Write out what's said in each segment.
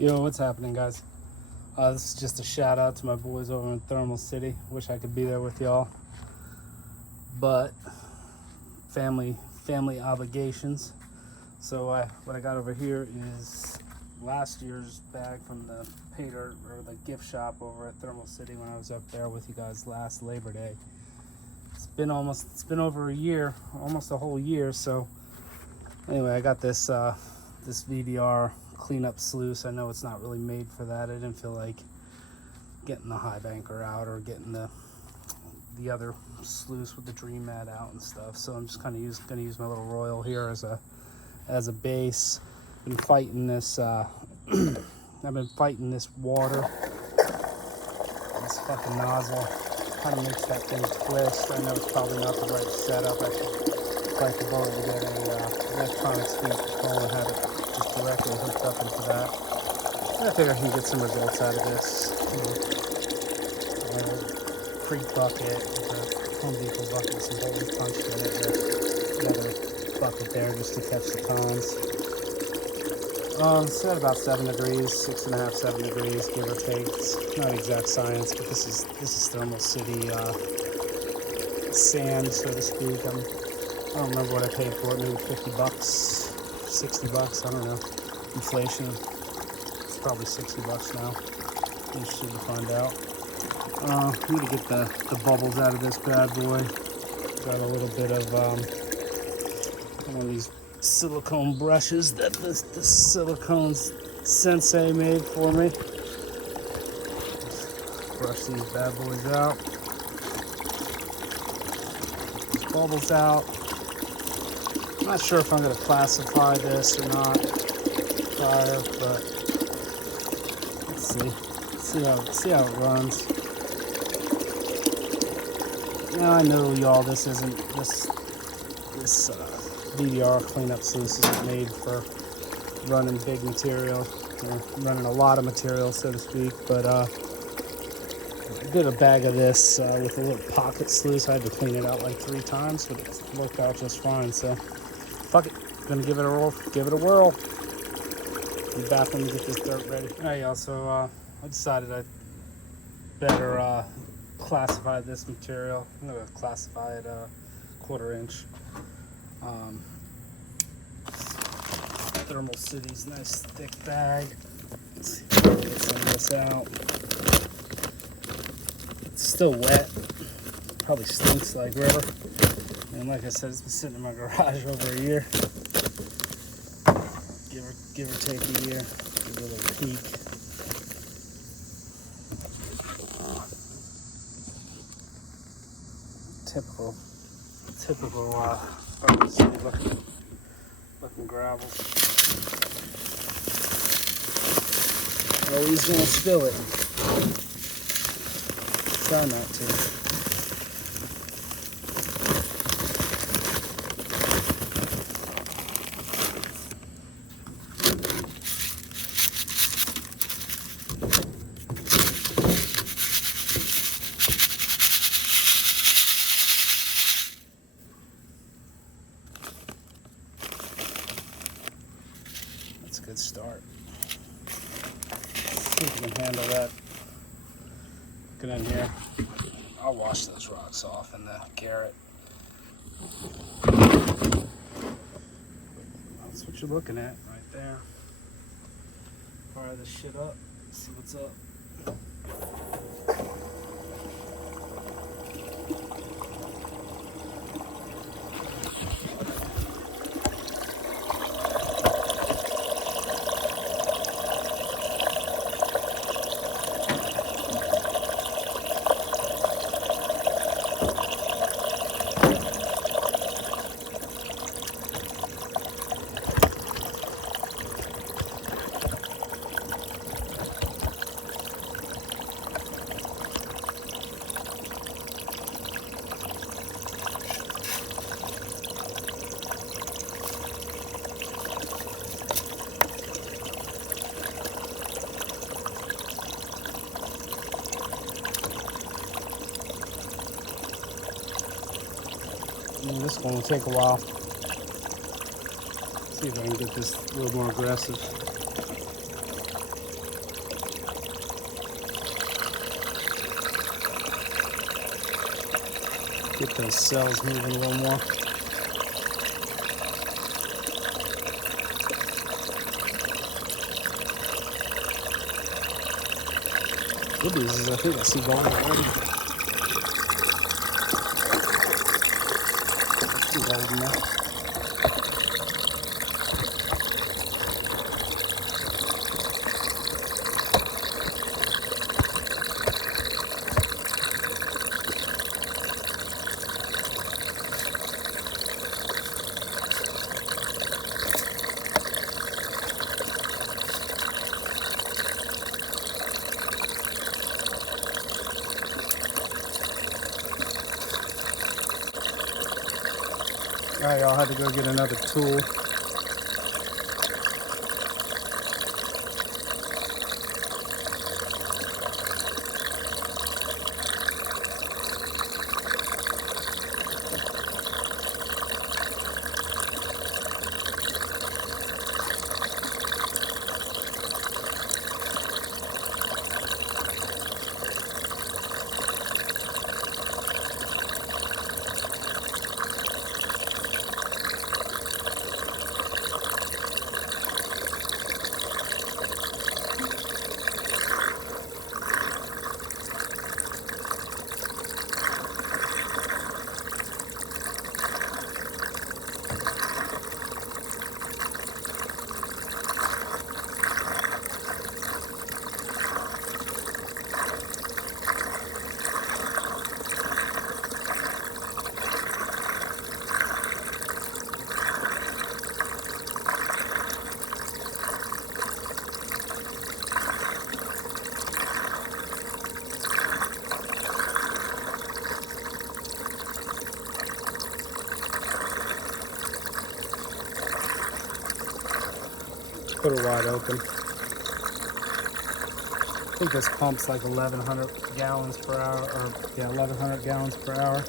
Yo, what's happening, guys? This is just a shout out to my boys over in Thermal City. Wish I could be there with y'all, but family obligations. So what I got over here is last year's bag from the pay dirt or the gift shop over at Thermal City when I was up there with you guys last Labor Day. It's been over a year, almost a whole year. So anyway, I got this this VDR cleanup sluice. I know it's not really made for that. I didn't feel like getting the high banker out or getting the other sluice with the dream mat out and stuff. So I'm just kind of gonna use my little Royal here as a base. Been fighting this. I've been fighting this water. This fucking nozzle kind of makes that thing twist. I know it's probably not the right setup. I should bite the bullet to get a electronic speed control and have it just directly hooked up into that. And I figure I can get some results out of this. Creek bucket with a Home Depot bucket with some holes punched in it. Another bucket there just to catch the ponds. It's at about 7 degrees, 6.5, 7 degrees, give or take. It's not exact science, but this is Thermal City sand, so to speak. I don't remember what I paid for it, maybe 50 bucks, 60 bucks, I don't know. Inflation, it's probably 60 bucks now. Interested to find out. I'm going to get the bubbles out of this bad boy. Got a little bit of one of these silicone brushes that the silicone sensei made for me. Brush these bad boys out. Bubbles out. I'm not sure if I'm going to classify this or not. Fire, but let's see. See how it runs. Now I know y'all, this VDR cleanup sluice isn't made for running big material, running a lot of material, so to speak. But I did a bag of this with a little pocket sluice. I had to clean it out like 3 times, but it worked out just fine. So fuck it, gonna give it a roll, give it a whirl. Be back when we get this dirt ready. All right, y'all. So I decided I better classify this material. I'm gonna classify it 1/4 inch. Thermal City's nice thick bag. Let's see if I can get some of this out. It's still wet. Probably stinks like river. And like I said, it's been sitting in my garage over a year. Give or take a year. Give it a little peek. Typical Thermal City looking gravel. Always gonna spill it. Try not to. That's a good start. See if we can handle that. Get in here. I'll wash those rocks off in the carrot. That's what you're looking at right there. Fire this shit up. See what's up. This one will take a while. See if I can get this a little more aggressive. Get those cells moving a little more. Good news is I think I see gold already. See gold in there. Alright, y'all, had to go get another tool. Put it wide open. I think this pump's like 1,100 gallons per hour, or yeah, 1,100 gallons per hour.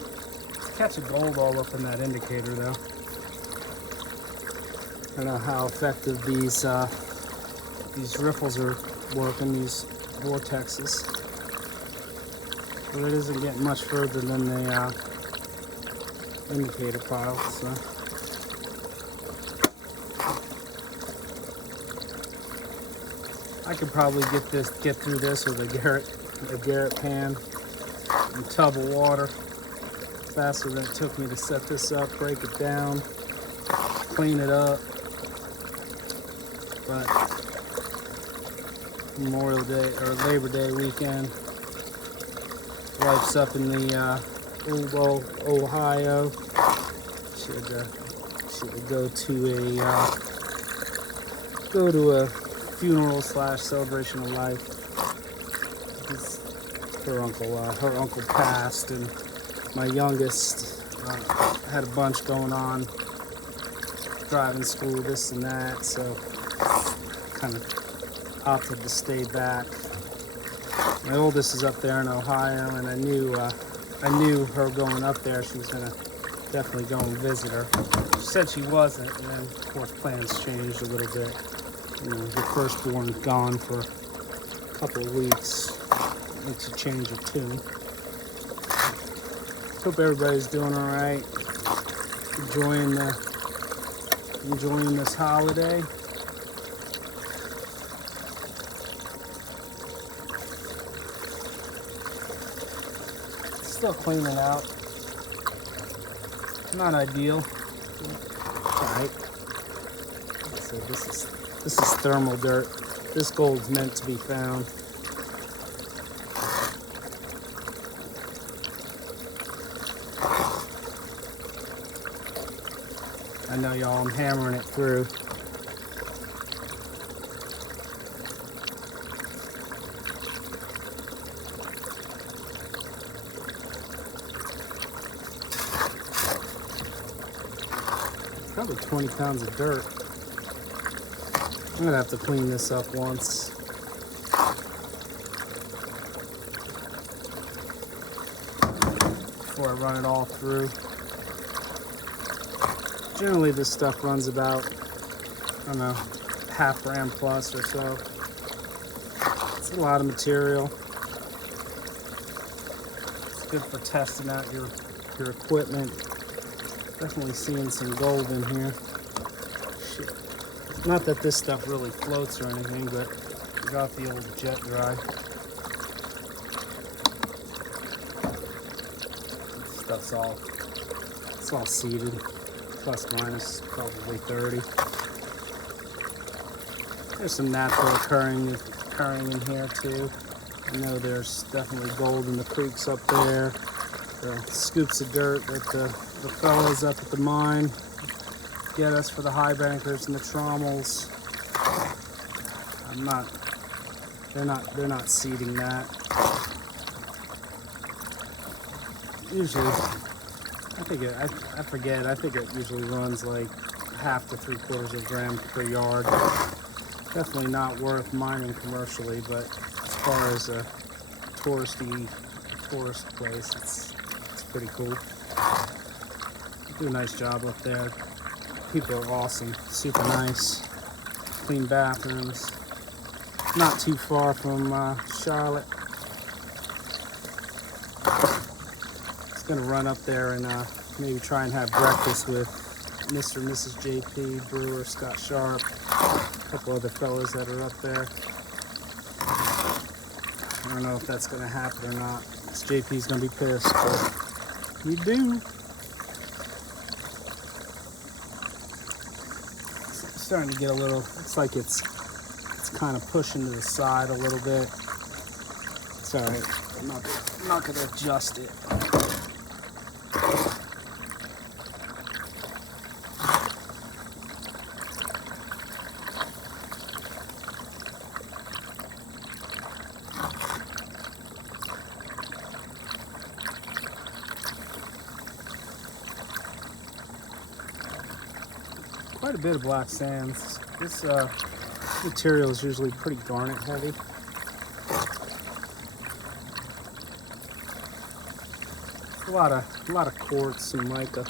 It's catching gold all up in that indicator though. I don't know how effective these riffles are working, these vortexes. But it isn't getting much further than the indicator pile, so. I could probably get through this with a Garrett pan and tub of water faster than it took me to set this up, break it down, clean it up. But Memorial Day or Labor Day weekend, wife's up in the Ohio. She had to go to a funeral / celebration of life. Her uncle passed, and my youngest had a bunch going on, driving school, this and that, so kind of opted to stay back. My oldest is up there in Ohio, and I knew her going up there, she was gonna definitely go and visit her. She said she wasn't, and then of course plans changed a little bit. You know, your firstborn gone for a couple of weeks makes a change of tune. Hope everybody's doing all right, enjoying this holiday. Still cleaning out. Not ideal. All right. So this is thermal dirt. This gold's meant to be found. I know y'all, I'm hammering it through. Probably 20 pounds of dirt. I'm gonna have to clean this up once. Before I run it all through. Generally this stuff runs about, I don't know, half gram plus or so. It's a lot of material. It's good for testing out your your equipment. Definitely seeing some gold in here. Shit. Not that this stuff really floats or anything, but we got the old jet dry. Stuff's all seeded, plus minus probably 30. There's some natural occurring in here too. I know there's definitely gold in the creeks up there. The scoops of dirt that the fellas up at the mine get us for the high bankers and the trommels. They're not seeding that. Usually, I forget, I think it usually runs like 1/2 to 3/4 of a gram per yard. Definitely not worth mining commercially, but as far as a tourist place, it's pretty cool. They do a nice job up there. People are awesome, super nice, clean bathrooms. Not too far from Charlotte. Just gonna run up there and maybe try and have breakfast with Mr. and Mrs. JP, Brewer, Scott Sharp, a couple other fellas that are up there. I don't know if that's gonna happen or not. This JP's gonna be pissed, but we do. It's starting to get a little, looks like it's kind of pushing to the side a little bit. It's all right. I'm not gonna adjust it. Quite a bit of black sands. This material is usually pretty garnet heavy. A lot of quartz and mica.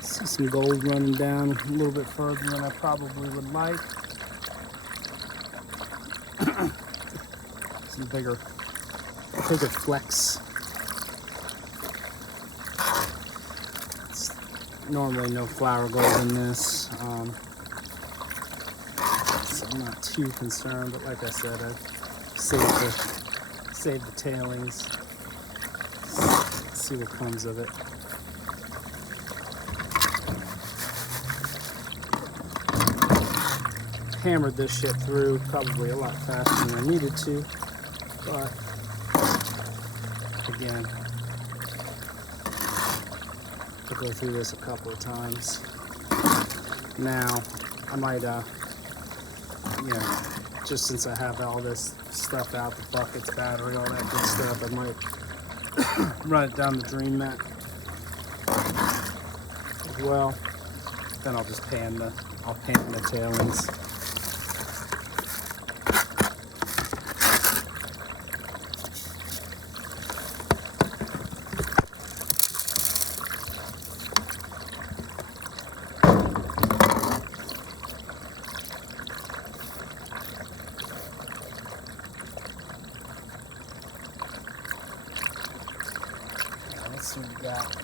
See some gold running down a little bit further than I probably would like. Some bigger flecks. Normally no flower gold in this, so I'm not too concerned, but like I said, I've saved the tailings. See what comes of it. Hammered this shit through probably a lot faster than I needed to, but again, to go through this a couple of times. Now, I might, just since I have all this stuff out, the buckets, battery, all that good stuff, I might run it down the dream mat as well. Then I'll just pan the tailings. Let's see what we got.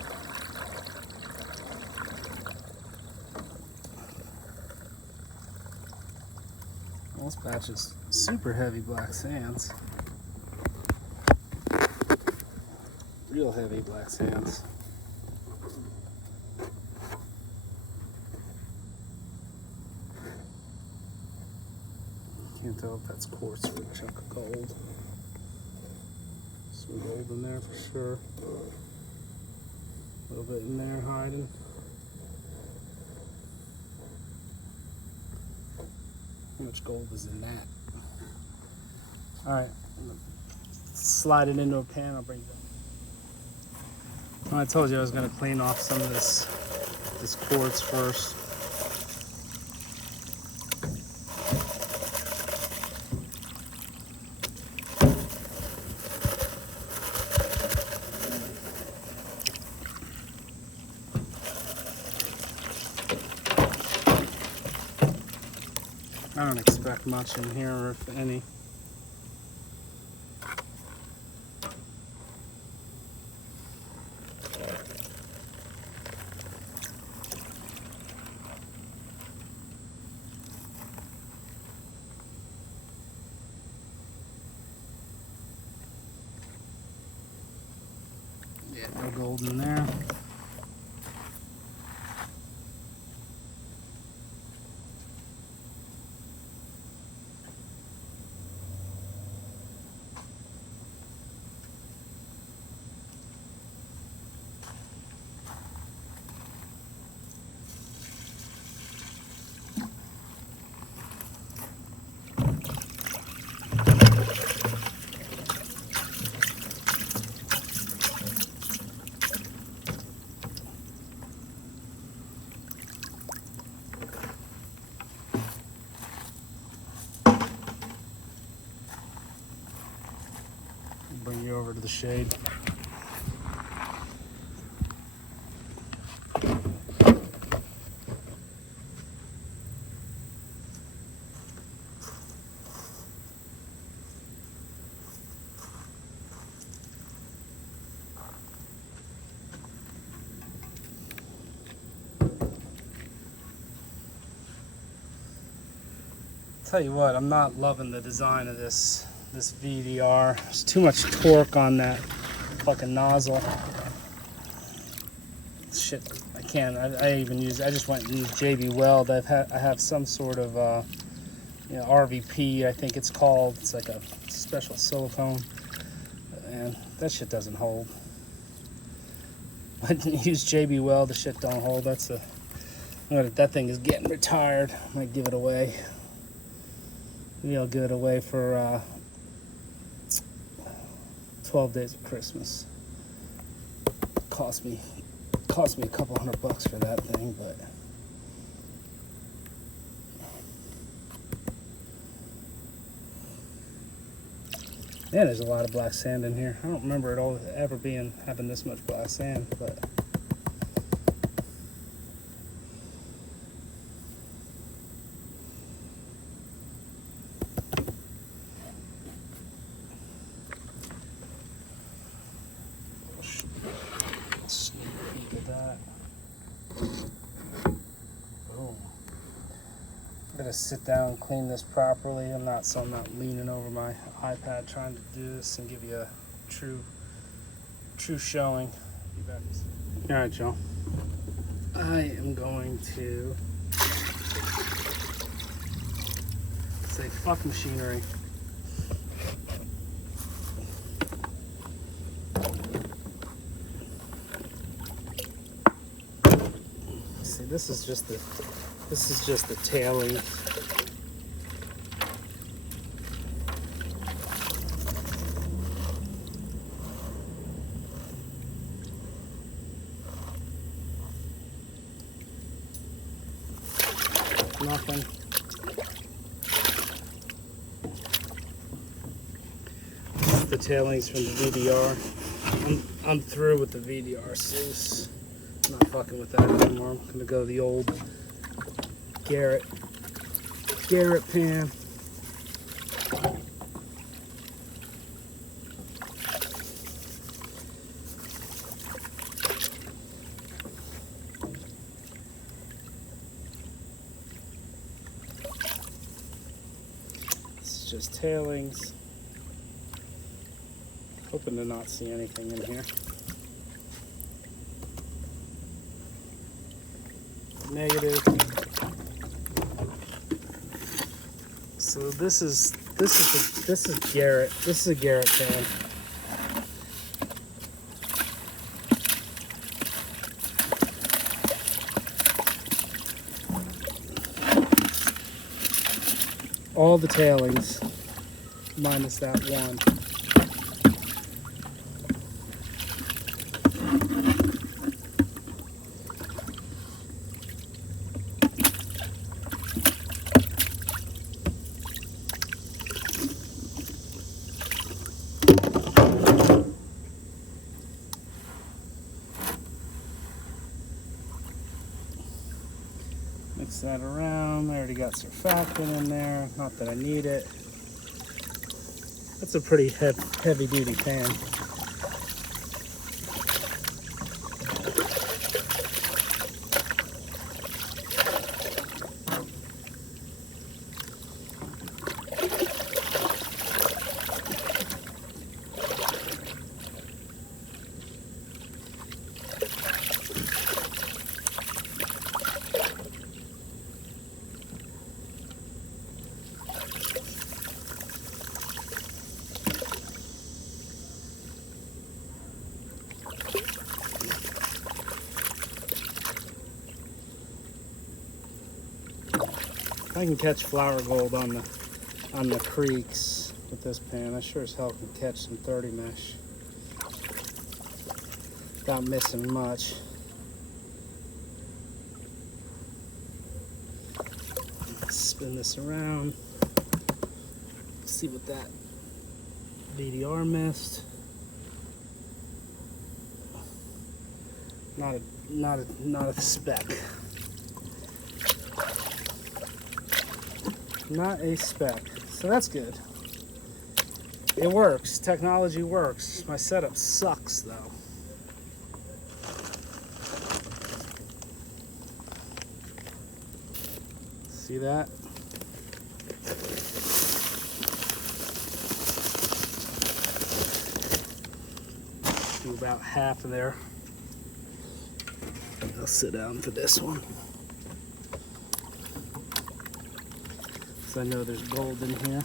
Well, this batch is super heavy black sands. Real heavy black sands. Can't tell if that's quartz or a chunk of gold. Some gold in there for sure. A little bit in there hiding. How much gold is in that? Alright, slide it into a pan, I'll bring it up. Well, I told you I was going to clean off some of this quartz first. I don't expect much in here, or if any. No gold in there. Bring you over to the shade. Tell you what, I'm not loving the design of this VDR. There's too much torque on that fucking nozzle. Shit, I can't. I just went and used JB Weld. I have some sort of you know, RVP, I think it's called. It's like a special silicone, and that shit doesn't hold. I didn't use JB Weld. The shit don't hold. That thing is getting retired. I might give it away. Maybe I'll give it away for 12 days of Christmas. Cost me a couple $100 for that thing, but yeah, there's a lot of black sand in here. I don't remember it all ever having this much black sand, but I'm gonna sit down and clean this properly. I'm not leaning over my iPad trying to do this and give you a true showing. All right, y'all. I am going to say fuck machinery. See, this is just the tailing. Nothing. The tailings from the VDR. I'm through with the VDR sluice. I'm not fucking with that anymore. I'm gonna go to the old Garrett pan. It's just tailings. Hoping to not see anything in here. Negative. So this is Garrett. This is a Garrett pan. All the tailings minus that one. Mix that around. I already got surfactant in there. Not that I need it. That's a pretty heavy duty pan. If I can catch flower gold on the creeks with this pan, I sure as hell can catch some 30 mesh without missing much. Spin this around. See what that VDR missed. Not a speck. Not a speck. So that's good. It works. Technology works. My setup sucks though. See that? Do about half of there. I'll sit down for this one. So I know there's gold in here.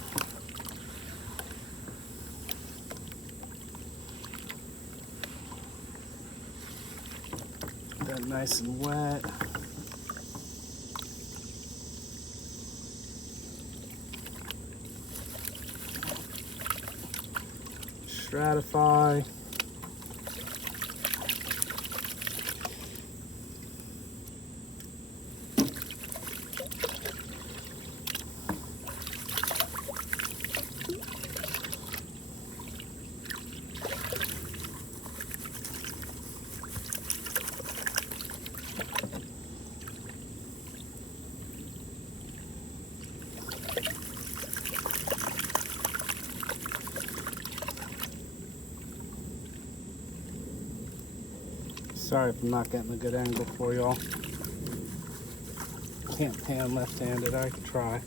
That nice and wet. Stratify. Sorry if I'm not getting a good angle for y'all. Can't pan left-handed, I could try.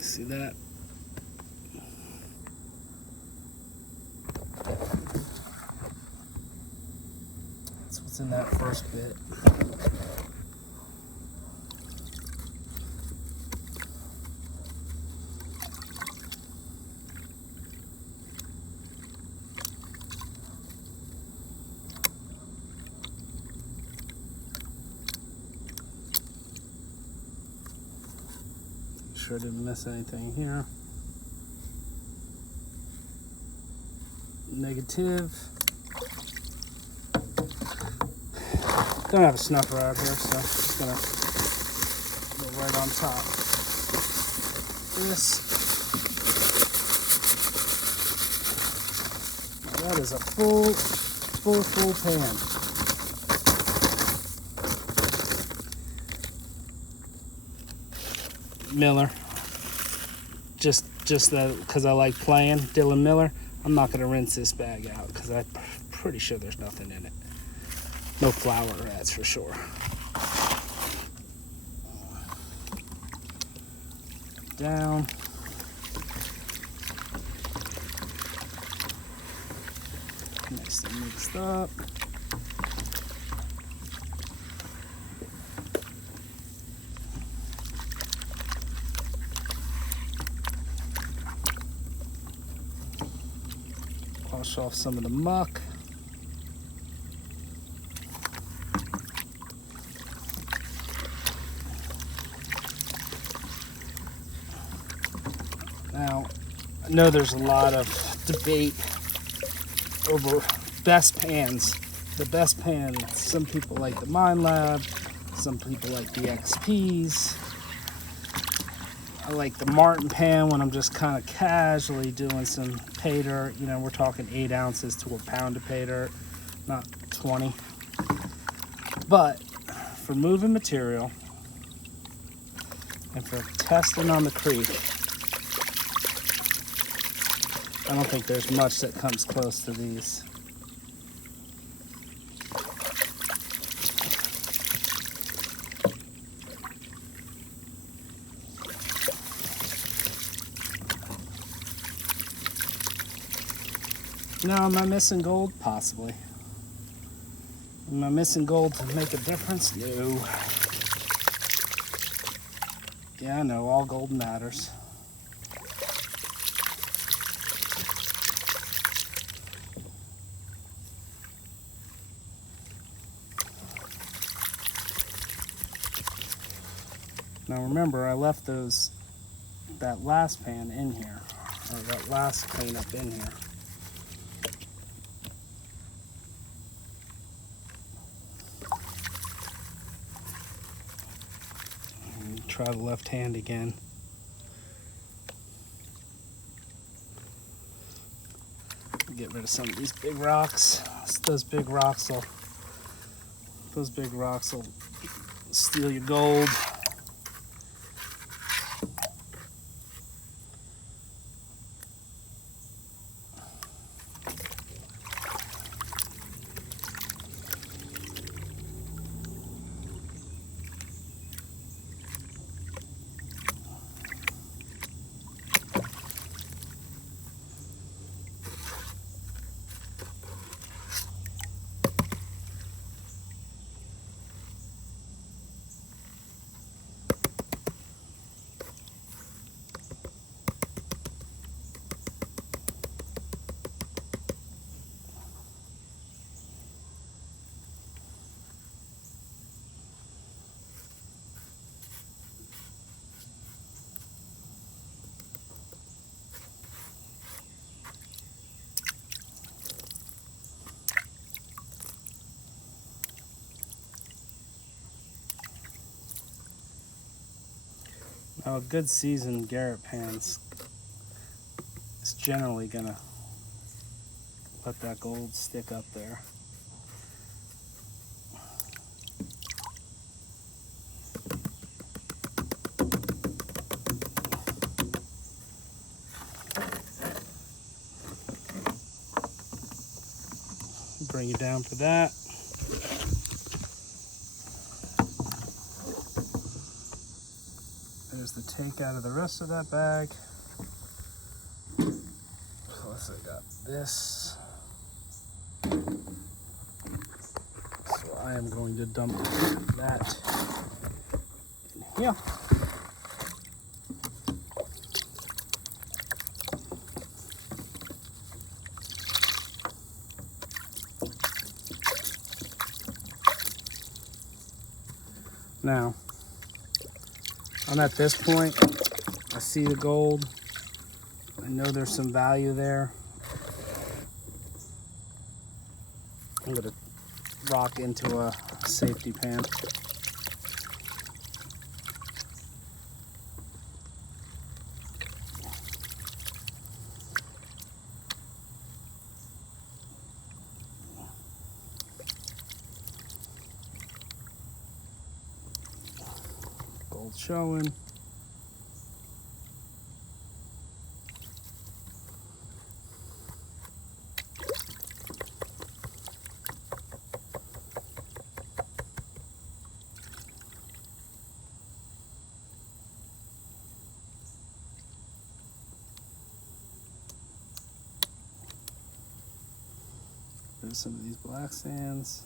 See that? That's what's in that first bit. Sure didn't miss anything here. Negative. Don't have a snuffer out here, so I'm just gonna go right on top. This. Now that is a full pan. Miller. Just that because I like playing Dylan Miller. I'm not gonna rinse this bag out because I'm pretty sure there's nothing in it. No flour, that's for sure. Down. Nice and mixed up. Wash off some of the muck. Now, I know there's a lot of debate over best pans. The best pan, some people like the Mind Lab, some people like the XPs. I like the Martin pan when I'm just kind of casually doing some pay dirt. You know, we're talking 8 ounces to a pound of pay dirt, not 20. But for moving material and for testing on the creek, I don't think there's much that comes close to these. Now, am I missing gold? Possibly. Am I missing gold to make a difference? No. Yeah, I know, all gold matters. Now remember, I left that last pan in here, or that last cleanup in here. Try the left hand again. Get rid of some of these big rocks. Those big rocks will steal your gold. Now, a good seasoned Garrett pan is generally gonna let that gold stick up there. Bring it down for that. There's the take out of the rest of that bag. Plus I got this. So I am going to dump that in here. Now, I'm at this point, I see the gold, I know there's some value there. I'm gonna rock into a safety pan. Gold showing. There's some of these black sands.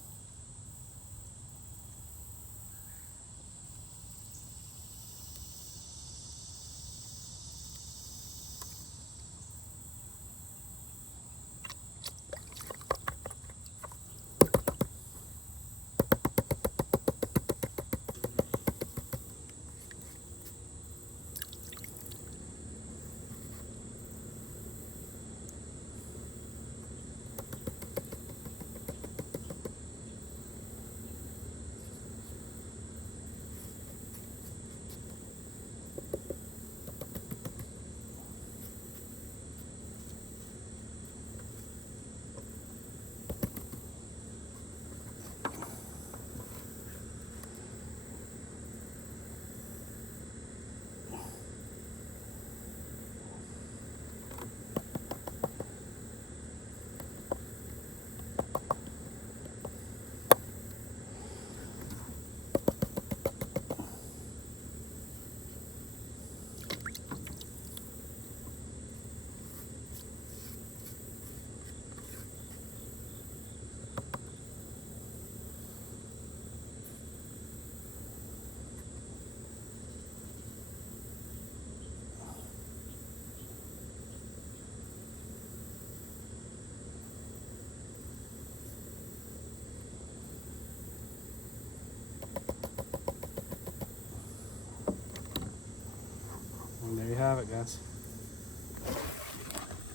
out, guys.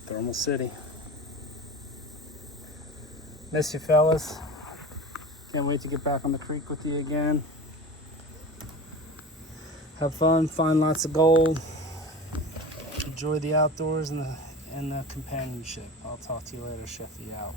Thermal City. Miss you, fellas. Can't wait to get back on the creek with you again. Have fun, find lots of gold. Enjoy the outdoors and the companionship. I'll talk to you later, Chefy out.